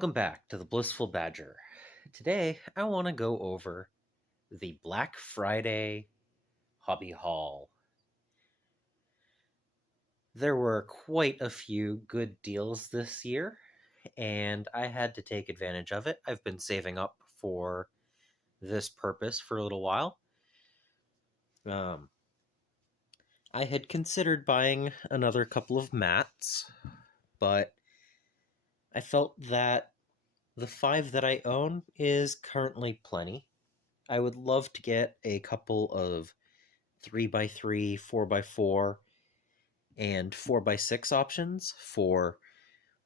Welcome back to the Blissful Badger. Today, I want to go over the Black Friday Hobby Haul. There were quite a few good deals this year, and I had to take advantage of it. I've been saving up for this purpose for a little while. I had considered buying another couple of mats, but I felt that the 5 that I own is currently plenty. I would love to get a couple of 3x3, 4x4, and 4x6 options for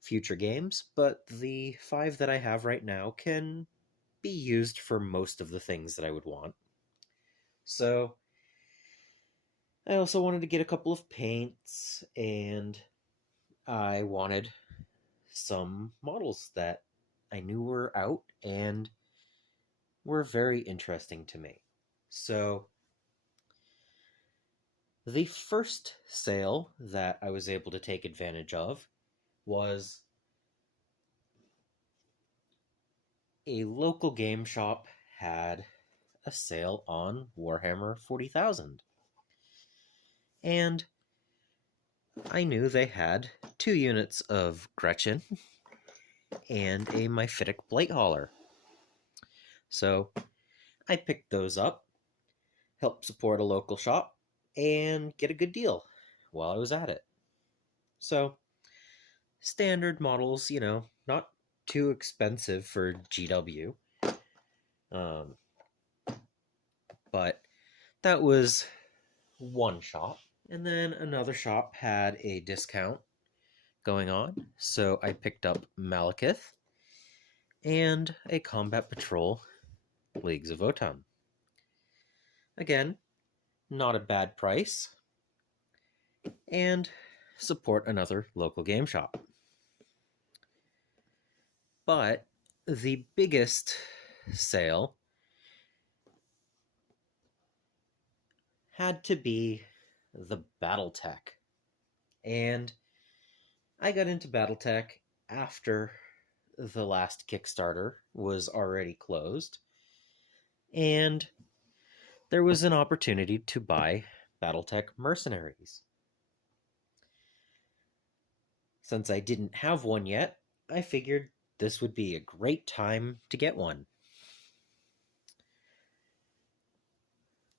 future games, but the 5 that I have right now can be used for most of the things that I would want. So, I also wanted to get a couple of paints, and I wanted some models that I knew were out and were very interesting to me. So, the first sale that I was able to take advantage of was a local game shop had a sale on Warhammer 40,000. And I knew they had 2 units of Gretchen and a Myphitic Blightholler. So I picked those up, helped support a local shop, and get a good deal while I was at it. So, standard models, not too expensive for GW. But that was one shop. And then another shop had a discount going on, so I picked up Malekith and a Combat Patrol Leagues of Votann. Again, not a bad price, and support another local game shop. But the biggest sale had to be the Battletech. And I got into Battletech after the last Kickstarter was already closed, and there was an opportunity to buy Battletech Mercenaries. Since I didn't have one yet, I figured this would be a great time to get one.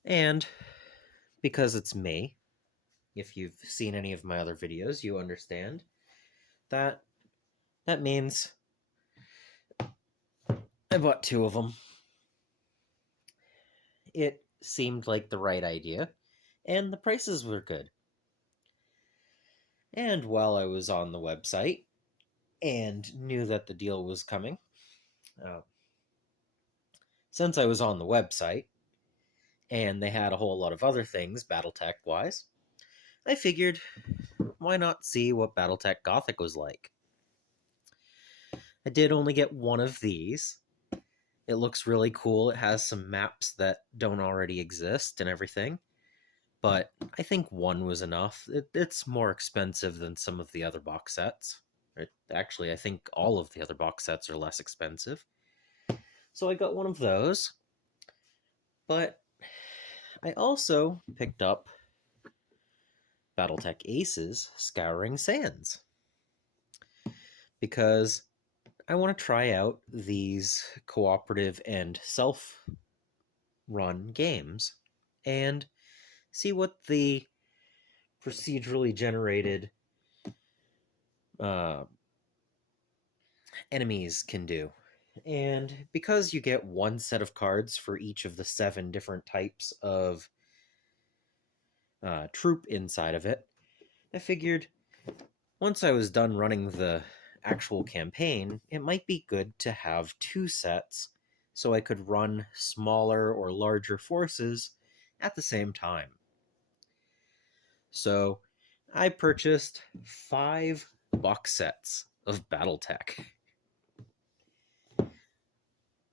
And because it's May, if you've seen any of my other videos, you understand that means I bought 2 of them. It seemed like the right idea, and the prices were good. And while I was on the website and knew that the deal was coming, since I was on the website and they had a whole lot of other things Battletech-wise, I figured, why not see what Battletech Gothic was like? I did only get one of these. It looks really cool. It has some maps that don't already exist and everything. But I think one was enough. It's more expensive than some of the other box sets. Actually, I think all of the other box sets are less expensive. So I got one of those. But I also picked up Battletech Aces Scouring Sands, because I want to try out these cooperative and self-run games and see what the procedurally generated enemies can do. And because you get one set of cards for each of the 7 different types of troop inside of it, I figured once I was done running the actual campaign, it might be good to have 2 sets so I could run smaller or larger forces at the same time. So I purchased 5 box sets of Battletech.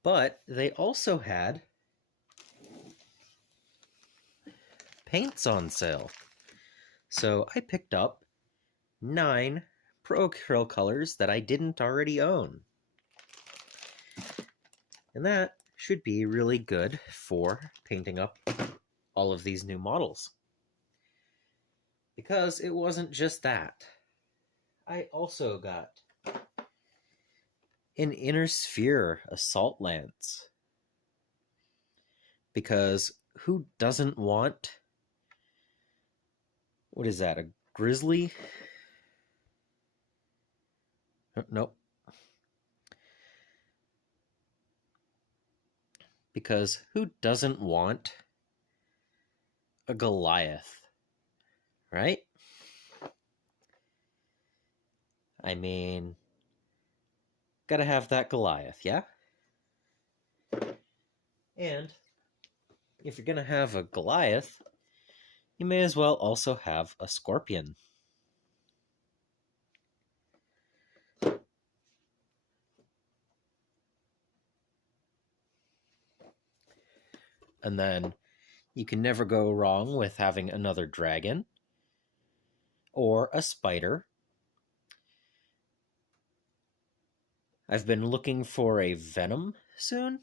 But they also had paints on sale. So I picked up 9 Pro Acryl colors that I didn't already own. And that should be really good for painting up all of these new models. Because it wasn't just that. I also got an Inner Sphere Assault Lance. Because who doesn't want... What is that, a Grizzly? Nope. Because who doesn't want a Goliath, right? I mean, gotta have that Goliath, yeah? And if you're gonna have a Goliath, you may as well also have a Scorpion. And then you can never go wrong with having another dragon or a spider. I've been looking for a Venom soon,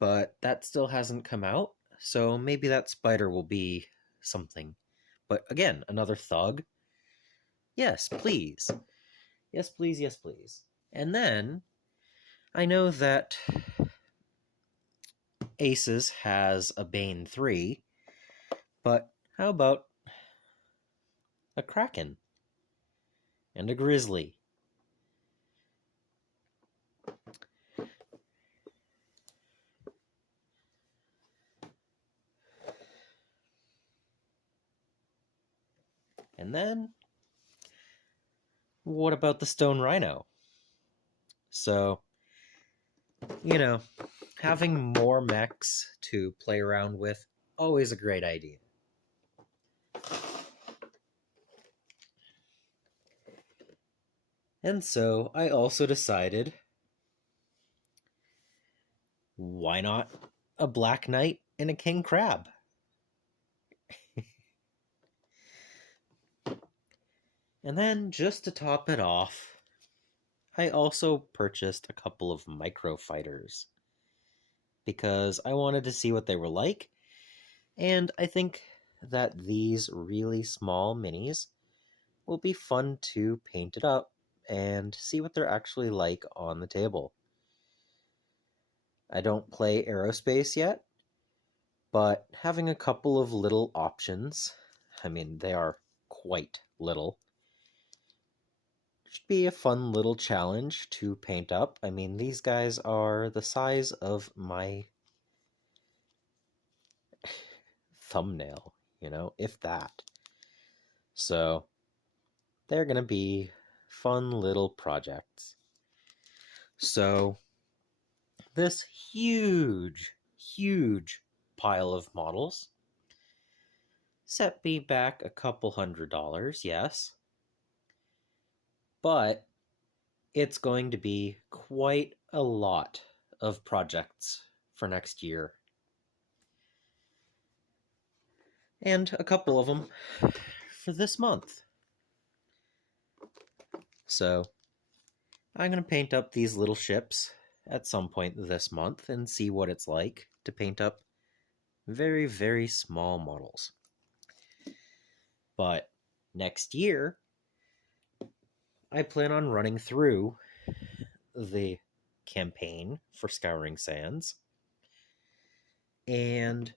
but that still hasn't come out, so maybe that spider will be something. But again, another Thug. Yes, please. Yes, please, yes, please. And then, I know that Aces has a Bane 3, but how about a Kraken? And a Grizzly? And then, what about the Stone Rhino? So, you know, having more mechs to play around with, always a great idea. And so I also decided, why not a Black Knight and a King Crab? And then, just to top it off, I also purchased a couple of Micro Fighters because I wanted to see what they were like, and I think that these really small minis will be fun to paint it up and see what they're actually like on the table. I don't play Aerospace yet, but having a couple of little options, I mean, they are quite little, should be a fun little challenge to paint up. I mean, these guys are the size of my thumbnail, if that. So they're going to be fun little projects. So this huge pile of models set me back a couple $100, yes. But it's going to be quite a lot of projects for next year. And a couple of them for this month. So I'm going to paint up these little ships at some point this month and see what it's like to paint up very, very small models. But next year, I plan on running through the campaign for Scouring Sands and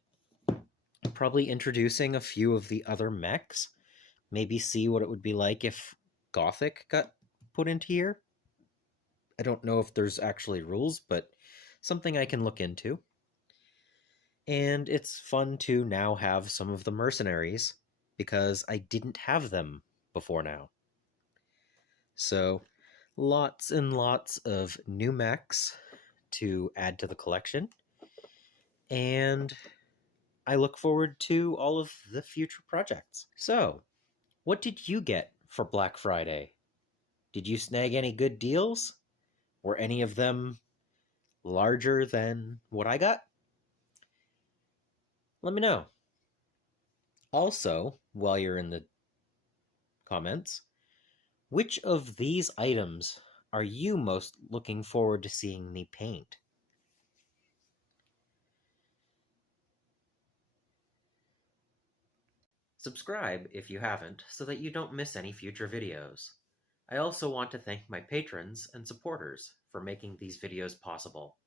probably introducing a few of the other mechs. Maybe see what it would be like if Gothic got put into here. I don't know if there's actually rules, but something I can look into. And it's fun to now have some of the mercenaries because I didn't have them before now. So lots and lots of new mechs to add to the collection. And I look forward to all of the future projects. So, what did you get for Black Friday? Did you snag any good deals? Were any of them larger than what I got? Let me know. Also, while you're in the comments, which of these items are you most looking forward to seeing me paint? Subscribe if you haven't so that you don't miss any future videos. I also want to thank my patrons and supporters for making these videos possible.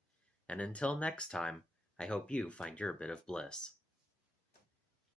And until next time, I hope you find your bit of bliss.